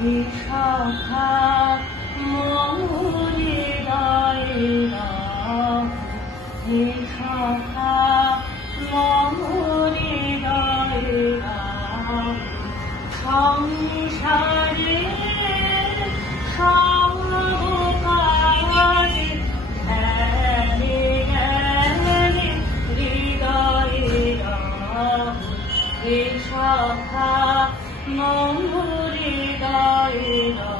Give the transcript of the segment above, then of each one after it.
শাখা মমরে দায়রা শাখা মমরে দায়রা সংসারে সর্বকালে ধ্যানে জ্ঞানে হৃদয়েরা শাখা মমরে দায়রা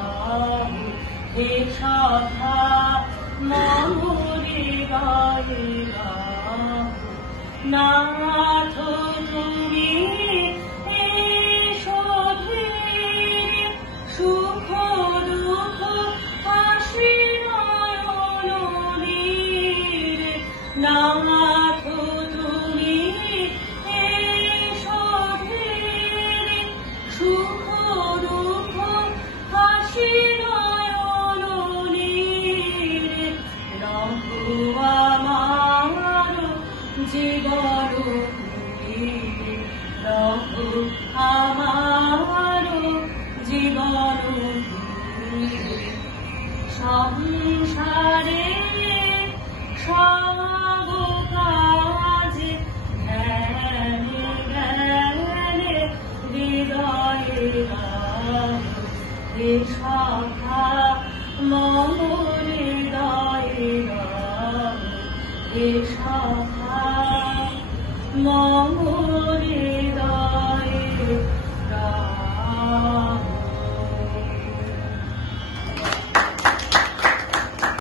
শাখা মমরে দায়রা নাথ তুমি এসো ধীরে সুখ দুঃখ হাসি নয়ন নীরে নাথ তুমি এসো ধীরে সুখ দুঃখ হাসি নয়ন নীরে রঘু আমার জীবন ধীরে রঘু আমার জীবন ধীরে সংসারে সব কাজে ধ্যানে জ্ঞানে হৃদয়েরা শাখা মমরে দায়রা শাখা মমরে